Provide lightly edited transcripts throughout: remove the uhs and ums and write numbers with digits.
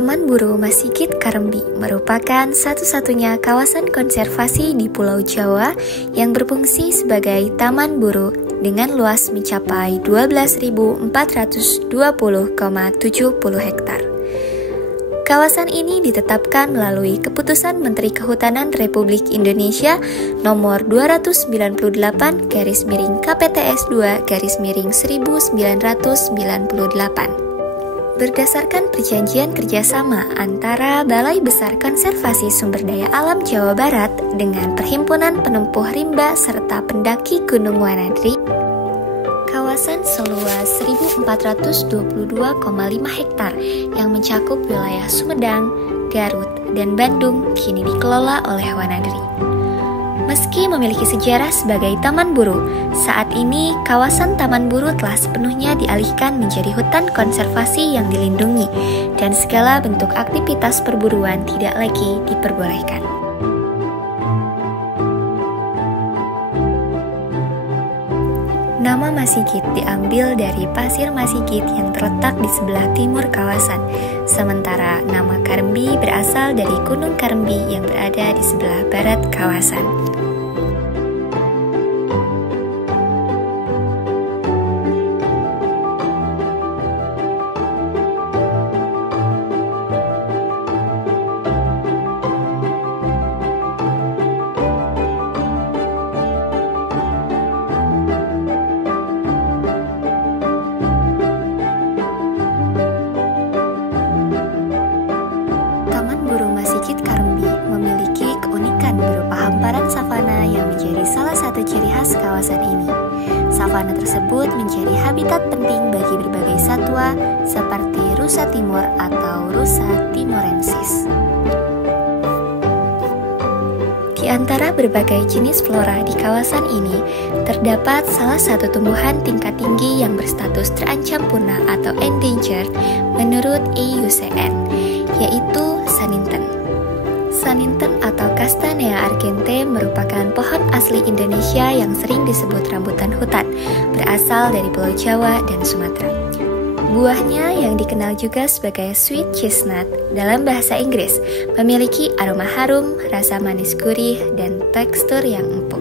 Taman Buru Masigit Karembi merupakan satu-satunya kawasan konservasi di Pulau Jawa yang berfungsi sebagai taman buru dengan luas mencapai 12.420,70 hektar. Kawasan ini ditetapkan melalui Keputusan Menteri Kehutanan Republik Indonesia Nomor 292/KPTS2/1998. Berdasarkan perjanjian kerjasama antara Balai Besar Konservasi Sumber Daya Alam Jawa Barat dengan Perhimpunan Penempuh Rimba serta Pendaki Gunung Wanadri, kawasan seluas 1.422,5 hektar yang mencakup wilayah Sumedang, Garut, dan Bandung kini dikelola oleh Wanadri. Meski memiliki sejarah sebagai taman buru, saat ini kawasan taman buru telah sepenuhnya dialihkan menjadi hutan konservasi yang dilindungi dan segala bentuk aktivitas perburuan tidak lagi diperbolehkan. Nama Masigit diambil dari pasir Masigit yang terletak di sebelah timur kawasan, sementara nama Karembi berasal dari Gunung Karembi yang berada di sebelah barat kawasan. Masigit Karembi memiliki keunikan berupa hamparan savana yang menjadi salah satu ciri khas kawasan ini. Savana tersebut menjadi habitat penting bagi berbagai satwa seperti rusa timur atau rusa timorensis. Di antara berbagai jenis flora di kawasan ini, terdapat salah satu tumbuhan tingkat tinggi yang berstatus terancam punah atau endangered menurut IUCN, yaitu saninten. Saninten atau Castanea argente merupakan pohon asli Indonesia yang sering disebut rambutan hutan, berasal dari Pulau Jawa dan Sumatera. Buahnya yang dikenal juga sebagai sweet chestnut dalam bahasa Inggris, memiliki aroma harum, rasa manis gurih, dan tekstur yang empuk.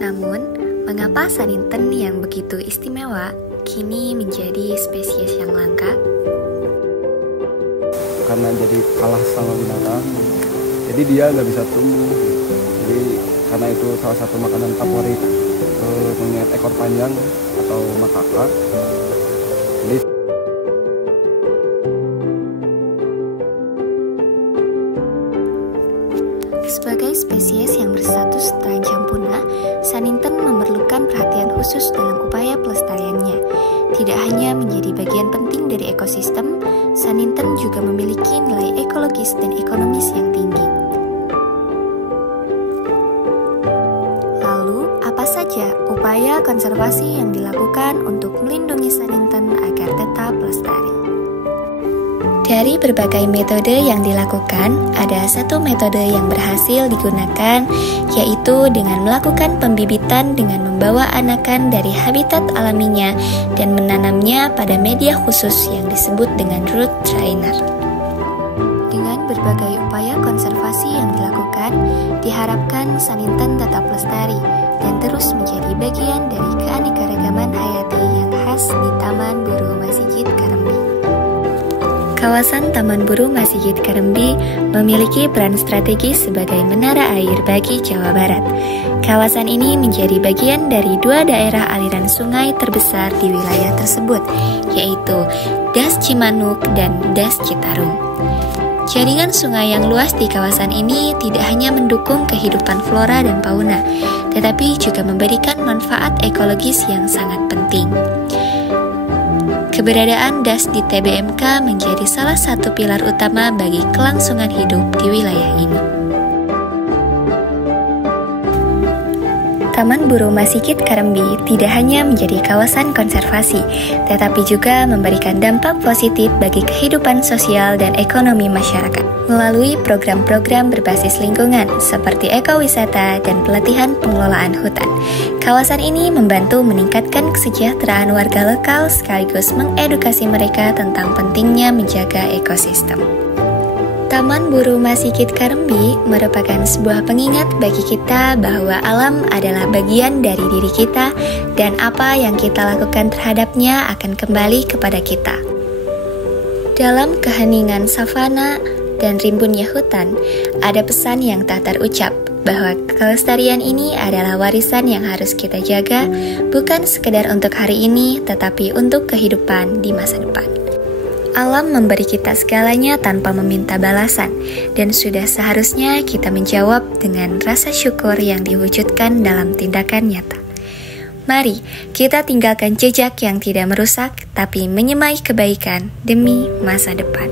Namun, mengapa saninten yang begitu istimewa kini menjadi spesies yang langka? Karena jadi kalah sama binatang, jadi dia nggak bisa tumbuh. Jadi karena itu salah satu makanan favorit monyet ekor panjang atau makaka. Jadi sebagai spesies yang berstatus terancam punah, saninten memerlukan perhatian khusus dalam upaya pelestariannya. Tidak hanya menjadi bagian penting dari ekosistem, saninten juga memiliki nilai ekologis dan ekonomis yang tinggi. Lalu, apa saja upaya konservasi yang dilakukan untuk melindungi saninten agar tetap lestari? Dari berbagai metode yang dilakukan, ada satu metode yang berhasil digunakan, yaitu dengan melakukan pembibitan dengan membawa anakan dari habitat alaminya dan menanamnya pada media khusus yang disebut dengan root trainer. Dengan berbagai upaya konservasi yang dilakukan, diharapkan saninten tetap lestari dan terus menjadi bagian dari keanekaragaman hayati yang khas di Taman Buru Masigit Karembi. Kawasan Taman Buru Masigit Karembi memiliki peran strategis sebagai menara air bagi Jawa Barat. Kawasan ini menjadi bagian dari dua daerah aliran sungai terbesar di wilayah tersebut, yaitu Das Cimanuk dan Das Citarum. Jaringan sungai yang luas di kawasan ini tidak hanya mendukung kehidupan flora dan fauna, tetapi juga memberikan manfaat ekologis yang sangat penting. Keberadaan Das di TBMK menjadi salah satu pilar utama bagi kelangsungan hidup di wilayah ini. Taman Buru Masikit Kaремbi tidak hanya menjadi kawasan konservasi, tetapi juga memberikan dampak positif bagi kehidupan sosial dan ekonomi masyarakat melalui program-program berbasis lingkungan seperti ekowisata dan pelatihan pengelolaan hutan. Kawasan ini membantu meningkatkan kesejahteraan warga lokal sekaligus mengedukasi mereka tentang pentingnya menjaga ekosistem. Taman Buru Masikit Kaремbi merupakan sebuah pengingat bagi kita bahwa alam adalah bagian dari diri kita dan apa yang kita lakukan terhadapnya akan kembali kepada kita. Dalam keheningan savana dan rimbunnya hutan, ada pesan yang tak terucap bahwa kelestarian ini adalah warisan yang harus kita jaga, bukan sekedar untuk hari ini, tetapi untuk kehidupan di masa depan. Alam memberi kita segalanya tanpa meminta balasan, dan sudah seharusnya kita menjawab dengan rasa syukur yang diwujudkan dalam tindakan nyata. Mari kita tinggalkan jejak yang tidak merusak, tapi menyemai kebaikan demi masa depan.